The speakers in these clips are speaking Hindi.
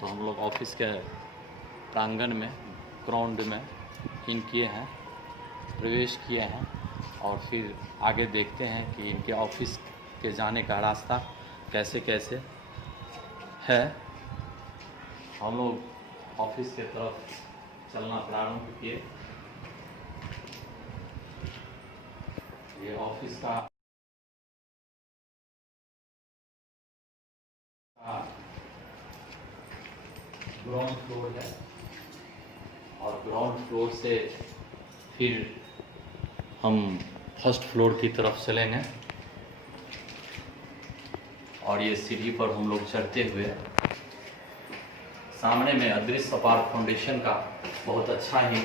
तो हम लोग ऑफिस के प्रांगण में ग्राउंड में इन किए हैं, प्रवेश किए हैं और फिर आगे देखते हैं कि इनके ऑफिस के जाने का रास्ता कैसे कैसे है। हम लोग ऑफिस के तरफ चलना प्रारंभ किए। ये ऑफिस का ग्राउंड फ्लोर है और ग्राउंड फ्लोर से फिर हम फर्स्ट फ्लोर की तरफ चलेंगे और ये सीढ़ी पर हम लोग चढ़ते हुए सामने में अदृश्य अपार फाउंडेशन का बहुत अच्छा ही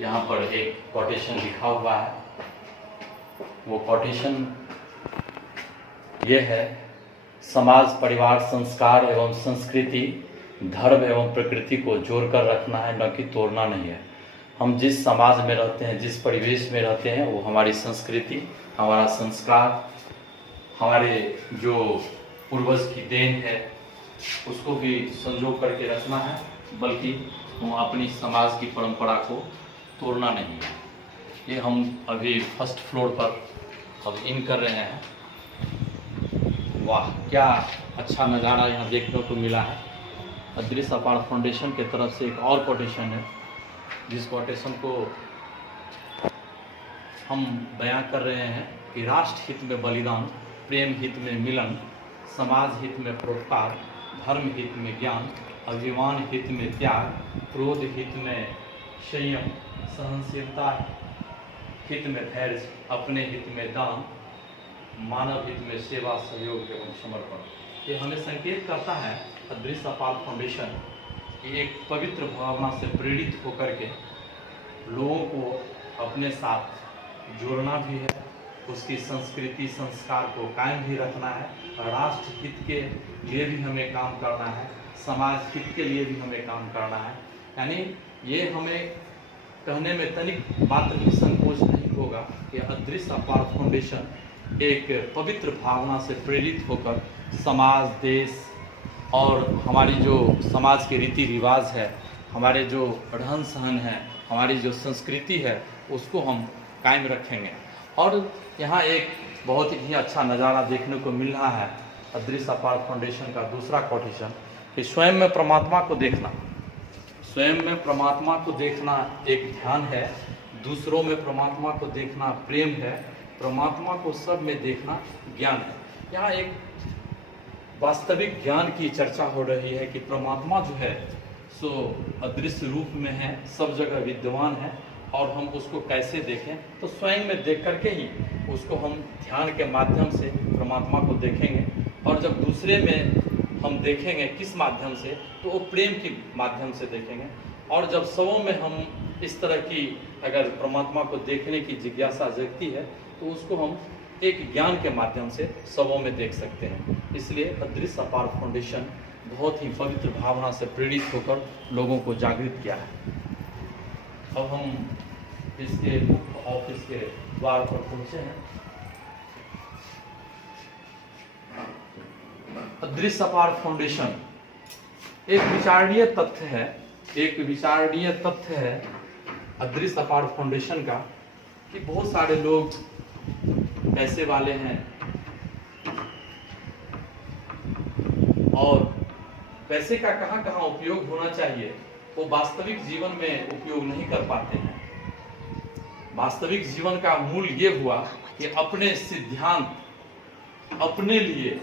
यहाँ पर एक कोटेशन लिखा हुआ है। वो कोटेशन ये है, समाज, परिवार, संस्कार एवं संस्कृति, धर्म एवं प्रकृति को जोड़कर रखना है, न कि तोड़ना नहीं है। हम जिस समाज में रहते हैं, जिस परिवेश में रहते हैं, वो हमारी संस्कृति, हमारा संस्कार, हमारे जो पूर्वज की देन है, उसको भी संजो करके रखना है, बल्कि हम अपनी समाज की परंपरा को तोड़ना नहीं है। ये हम अभी फर्स्ट फ्लोर पर अब इन कर रहे हैं। वाह, क्या अच्छा नज़ारा यहाँ देखने को मिला है। अदृश्य अपार फाउंडेशन के तरफ से एक और कोटेशन है, जिस कोटेशन को हम बयां कर रहे हैं कि राष्ट्र हित में बलिदान, प्रेम हित में मिलन, समाज हित में परोपकार, धर्म हित में ज्ञान, अभिमान हित में त्याग, क्रोध हित में संयम, सहनशीलता हित में धैर्य, अपने हित में दान, मानव हित में सेवा, सहयोग एवं समर्पण। ये हमें संकेत करता है अदृश्य अपार फाउंडेशन की एक पवित्र भावना से प्रेरित होकर के लोगों को अपने साथ जोड़ना भी है, उसकी संस्कृति संस्कार को कायम भी रखना है, राष्ट्र हित के लिए भी हमें काम करना है, समाज हित के लिए भी हमें काम करना है। यानी ये हमें कहने में तनिक मात्र भी संकोच नहीं होगा कि अदृश्य अपार फाउंडेशन एक पवित्र भावना से प्रेरित होकर समाज, देश और हमारी जो समाज के रीति रिवाज है, हमारे जो रहन सहन है, हमारी जो संस्कृति है, उसको हम कायम रखेंगे। और यहाँ एक बहुत ही अच्छा नज़ारा देखने को मिल रहा है अदृश्य अपार फाउंडेशन का दूसरा कोटेशन कि स्वयं में परमात्मा को देखना। स्वयं में परमात्मा को देखना एक ध्यान है, दूसरों में परमात्मा को देखना प्रेम है, परमात्मा को सब में देखना ज्ञान है। यहाँ एक वास्तविक ज्ञान की चर्चा हो रही है कि परमात्मा जो है सो अदृश्य रूप में है, सब जगह विद्यमान है और हम उसको कैसे देखें, तो स्वयं में देख करके ही उसको हम ध्यान के माध्यम से परमात्मा को देखेंगे। और जब दूसरे में हम देखेंगे किस माध्यम से, तो वो प्रेम के माध्यम से देखेंगे। और जब सबों में हम इस तरह की अगर परमात्मा को देखने की जिज्ञासा जगती है, तो उसको हम एक ज्ञान के माध्यम से सबों में देख सकते हैं। इसलिए अदृश्य अपार फाउंडेशन बहुत ही पवित्र भावना से प्रेरित होकर लोगों को जागृत किया है। अब हम इसके ऑफिस के द्वार पर पहुंचे हैं। अदृश्य अपार फाउंडेशन एक विचारणीय तथ्य है, एक विचारणीय तथ्य है अदृश्य अपार फाउंडेशन का कि बहुत सारे लोग पैसे वाले हैं और पैसे का कहाँ कहाँ उपयोग होना चाहिए वो वास्तविक जीवन में उपयोग नहीं कर पाते हैं। वास्तविक जीवन का मूल ये हुआ कि अपने सिद्धांत, अपने लिए,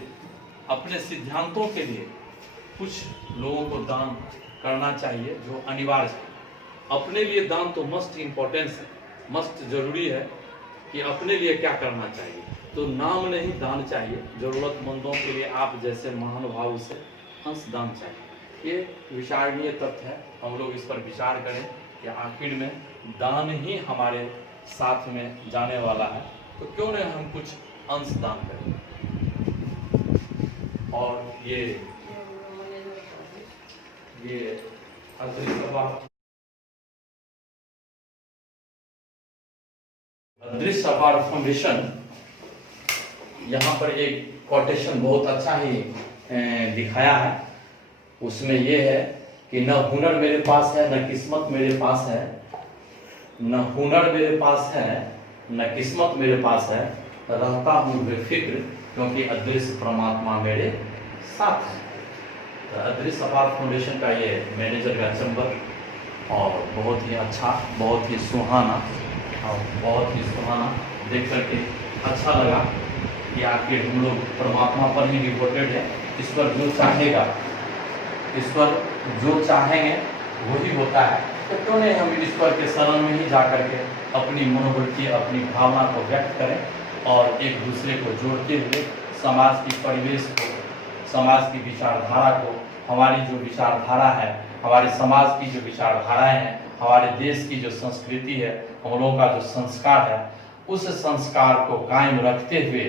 अपने सिद्धांतों के लिए कुछ लोगों को दान करना चाहिए, जो अनिवार्य है। अपने लिए दान तो मस्ट इम्पोर्टेंस है, मस्ट जरूरी है कि अपने लिए क्या करना चाहिए। तो नाम नहीं दान चाहिए, जरूरतमंदों के लिए आप जैसे महानुभाव से अंश दान चाहिए। ये विचारणीय तथ्य है, हम लोग इस पर विचार करें कि आखिर में दान ही हमारे साथ में जाने वाला है, तो क्यों न हम कुछ अंश दान करें। और ये अदृश्य अपार फाउंडेशन यहाँ पर एक कोटेशन बहुत अच्छा ही दिखाया है उसमें ये है कि न हुनर मेरे पास है, न किस्मत मेरे पास है, न हुनर मेरे पास है, न किस्मत मेरे पास है, रहता हूँ बेफिक्र क्योंकि अदृश्य परमात्मा मेरे साथ है। तो अदृश्य अपार फाउंडेशन का ये मैनेजर का चैम्बर, और बहुत ही अच्छा, बहुत ही सुहाना, और बहुत ही सुहाना देख करके अच्छा लगा कि आखिर हम लोग परमात्मा पर ही डिवोटेड है। इस पर जो चाहेगा, इस पर जो चाहेंगे वही होता है। तो क्यों नहीं हम ईश्वर के शरण में ही जा करके अपनी मनोवृत्ति, अपनी भावना को व्यक्त करें और एक दूसरे को जोड़ते हुए समाज की परिवेश को, समाज की विचारधारा को, हमारी जो विचारधारा है, हमारे समाज की जो विचारधाराएं हैं, हमारे देश की जो संस्कृति है, हम लोगों का जो संस्कार है, उस संस्कार को कायम रखते हुए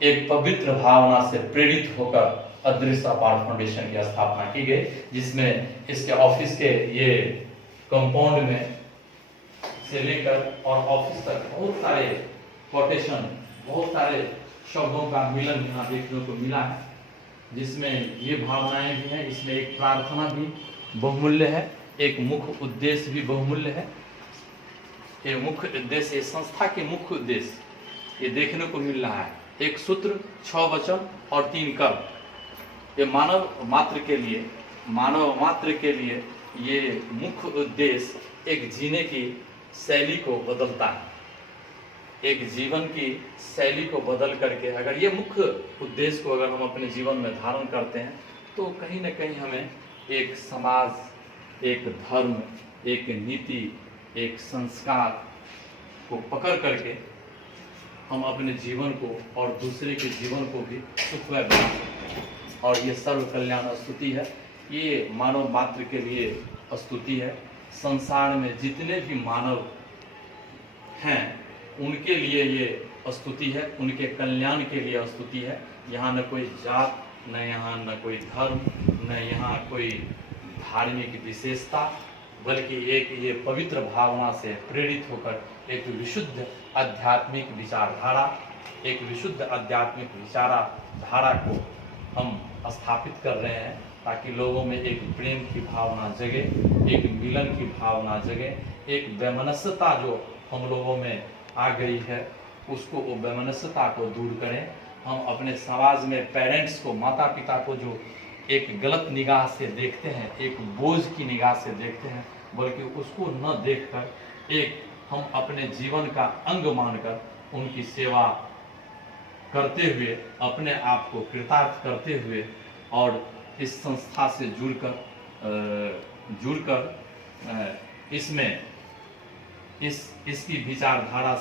एक पवित्र भावना से प्रेरित होकर अदृश्य अपार फाउंडेशन की स्थापना की गई, जिसमें इसके ऑफिस के ये कंपाउंड में से लेकर और ऑफिस तक बहुत सारे कोटेशन, बहुत सारे शब्दों का मिलन यहाँ देखने को मिला है, जिसमें ये भावनाएं भी हैं। इसमें एक प्रार्थना भी बहुमूल्य है, एक मुख्य उद्देश्य भी बहुमूल्य है। ये मुख्य उद्देश्य, ये संस्था के मुख्य उद्देश्य ये देखने को मिल रहा है। एक सूत्र, 6 वचन और 3 कर्म। ये मानव मात्र के लिए ये मुख्य उद्देश्य एक जीने की शैली को बदलता है। एक जीवन की शैली को बदल करके अगर ये मुख्य उद्देश्य को अगर हम अपने जीवन में धारण करते हैं तो कहीं ना कहीं हमें एक समाज, एक धर्म, एक नीति, एक संस्कार को पकड़ करके हम अपने जीवन को और दूसरे के जीवन को भी सुखमय बना सकते हैं। और ये सर्व कल्याण स्तुति है, ये मानव मात्र के लिए स्तुति है। संसार में जितने भी मानव हैं उनके लिए ये स्तुति है, उनके कल्याण के लिए स्तुति है। यहाँ न कोई जात, न यहाँ न कोई धर्म, न यहाँ कोई धार्मिक विशेषता, बल्कि एक ये पवित्र भावना से प्रेरित होकर एक विशुद्ध आध्यात्मिक विचारधारा, एक विशुद्ध आध्यात्मिक विचारधारा को हम स्थापित कर रहे हैं, ताकि लोगों में एक प्रेम की भावना जगे, एक मिलन की भावना जगे, एक वैमनस्यता जो हम लोगों में आ गई है उसको, वो वैमनस्यता को दूर करें। हम अपने समाज में पेरेंट्स को, माता पिता को जो एक गलत निगाह से देखते हैं, एक बोझ की निगाह से देखते हैं, बल्कि उसको न देखकर एक हम अपने जीवन का अंग मानकर उनकी सेवा करते हुए, अपने आप को कृतार्थ करते हुए और इस संस्था से जुड़कर इसमें इसकी विचारधारा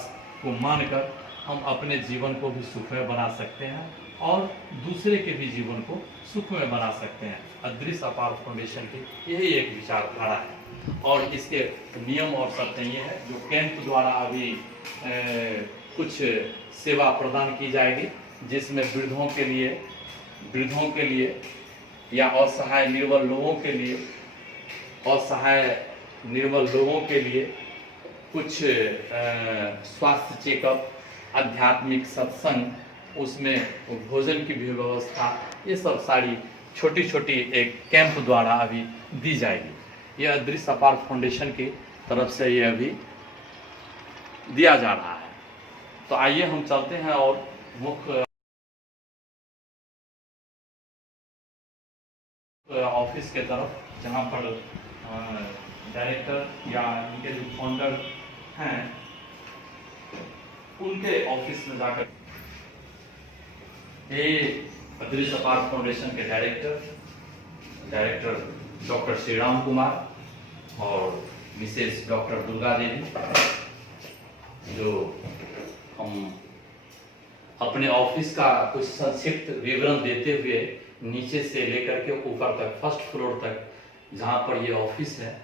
को मानकर हम अपने जीवन को भी सुखमय बना सकते हैं और दूसरे के भी जीवन को सुखमय बना सकते हैं। अदृश्य अपार फाउंडेशन की यही एक विचारधारा है। और इसके नियम और शर्तें ये है, जो कैंप द्वारा अभी कुछ सेवा प्रदान की जाएगी, जिसमें वृद्धों के लिए या असहाय निर्बल लोगों के लिए कुछ स्वास्थ्य चेकअप, आध्यात्मिक सत्संग, उसमें भोजन की भी व्यवस्था, ये सब सारी छोटी छोटी एक कैंप द्वारा अभी दी जाएगी। ये अदृश्य अपार फाउंडेशन की तरफ से ये अभी दिया जा रहा है। तो आइए हम चलते हैं और मुख्य ऑफिस के तरफ, जहाँ पर डायरेक्टर या इनके जो फाउंडर हैं उनके ऑफिस में जाकर ये अदृश्य अपार फाउंडेशन के डायरेक्टर डॉक्टर श्री राम कुमार और मिसेस डॉक्टर दुर्गा देवी, जो हम अपने ऑफिस का कुछ संक्षिप्त विवरण देते हुए नीचे से लेकर के ऊपर तक, फर्स्ट फ्लोर तक जहाँ पर ये ऑफिस है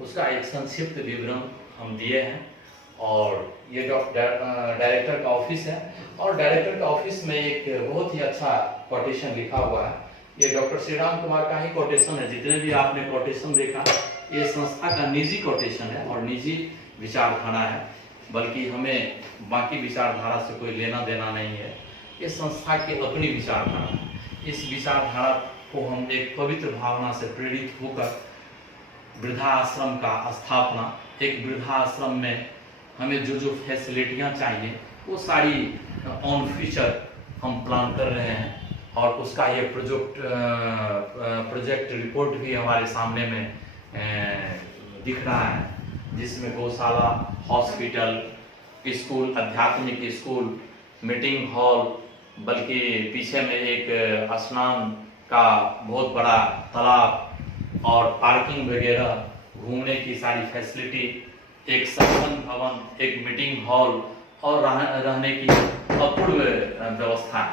उसका एक संक्षिप्त विवरण हम दिए हैं। और ये डायरेक्टर का ऑफिस है, और डायरेक्टर का ऑफिस में एक बहुत ही अच्छा कोटेशन लिखा हुआ है। ये डॉक्टर श्री राम कुमार का ही कोटेशन है। जितने भी आपने कोटेशन देखा, ये संस्था का निजी कोटेशन है और निजी विचारधारा है, बल्कि हमें बाकी विचारधारा से कोई लेना देना नहीं है। ये संस्था की अपनी विचारधारा है। इस विचारधारा को हम एक पवित्र भावना से प्रेरित होकर वृद्धाश्रम का स्थापना, एक वृद्धाश्रम में हमें जो जो फैसिलिटियाँ चाहिए वो सारी ऑन फ्यूचर हम प्लान कर रहे हैं। और उसका ये प्रोजेक्ट रिपोर्ट भी हमारे सामने में दिख रहा है, जिसमें गौशाला, हॉस्पिटल, स्कूल, आध्यात्मिक स्कूल, मीटिंग हॉल, बल्कि पीछे में एक स्नान का बहुत बड़ा तालाब और पार्किंग वगैरह, घूमने की सारी फैसिलिटी, एक सत्संग भवन, एक मीटिंग हॉल और रहने की अपूर्व व्यवस्था है।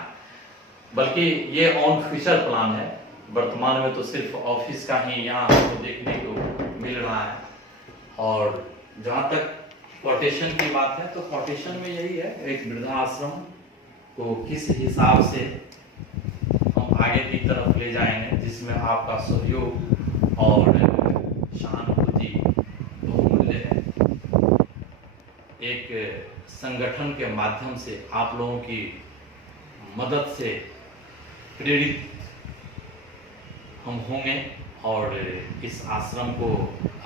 बल्कि ये ऑन फ्यूचर प्लान है। वर्तमान में तो सिर्फ ऑफिस का ही यहाँ हमको देखने को मिल रहा है। और जहाँ तक कोटेशन की बात है तो कोटेशन में यही है, एक वृद्धाश्रम को किस हिसाब से हम आगे की तरफ ले जाएंगे, जिसमें आपका सहयोग और सहानुभूति बहुमूल्य है। एक संगठन के माध्यम से आप लोगों की मदद से प्रेरित हम होंगे और इस आश्रम को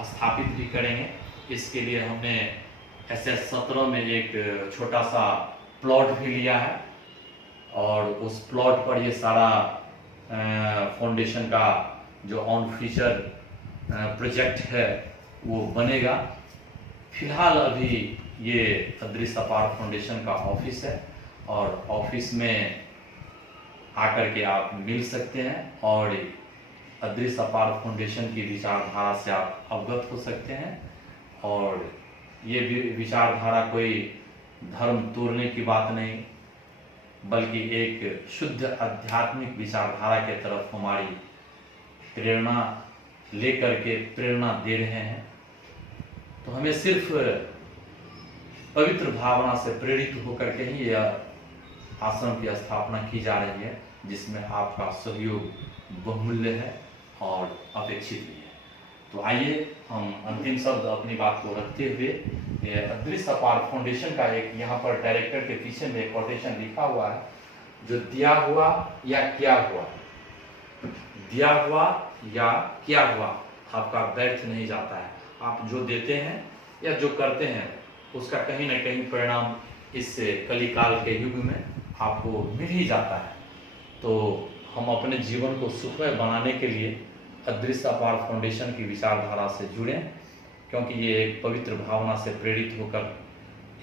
स्थापित भी करेंगे। इसके लिए हमने SS-17 में एक छोटा सा प्लॉट भी लिया है और उस प्लॉट पर ये सारा फाउंडेशन का जो ऑन फ्यूचर प्रोजेक्ट है वो बनेगा। फिलहाल अभी ये अदृश्य अपार फाउंडेशन का ऑफिस है और ऑफिस में आकर के आप मिल सकते हैं और अदृश्य अपार फाउंडेशन की विचारधारा से आप अवगत हो सकते हैं। और ये विचारधारा कोई धर्म तोड़ने की बात नहीं, बल्कि एक शुद्ध आध्यात्मिक विचारधारा के तरफ हमारी प्रेरणा लेकर के प्रेरणा दे रहे हैं। तो हमें सिर्फ पवित्र भावना से प्रेरित होकर के ही यह आश्रम की स्थापना की जा रही है, जिसमें आपका सहयोग बहुमूल्य है और अपेक्षित भी है। तो आइए हम अंतिम शब्द अपनी बात को रखते हुए ये अदृश्य अपार फाउंडेशन का एक यहाँ पर डायरेक्टर के पीछे में एक कोटेशन लिखा हुआ है, जो दिया हुआ या क्या हुआ, दिया हुआ या क्या हुआ आपका व्यर्थ नहीं जाता है। आप जो देते हैं या जो करते हैं उसका कहीं ना कहीं परिणाम इस कलिकाल के युग में आपको मिल ही जाता है। तो हम अपने जीवन को सुखमय बनाने के लिए अदृश्य अपार फाउंडेशन की विचारधारा से जुड़ें, क्योंकि ये एक पवित्र भावना से प्रेरित होकर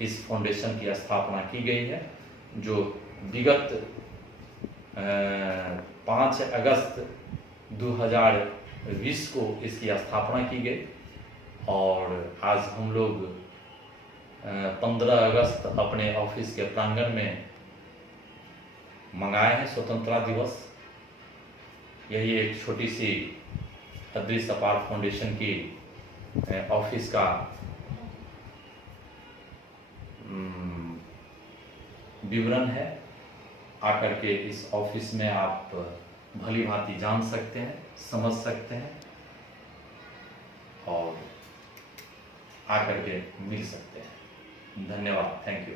इस फाउंडेशन की स्थापना की गई है, जो विगत 5 अगस्त 2020 को इसकी स्थापना की गई और आज हम लोग 15 अगस्त अपने ऑफिस के प्रांगण में मंगाए हैं स्वतंत्रता दिवस। यही एक छोटी सी अदृश्य अपार फाउंडेशन की ऑफिस का विवरण है। आकर के इस ऑफिस में आप भली भांति जान सकते हैं, समझ सकते हैं और आकर के मिल सकते हैं। धन्यवाद, थैंक यू।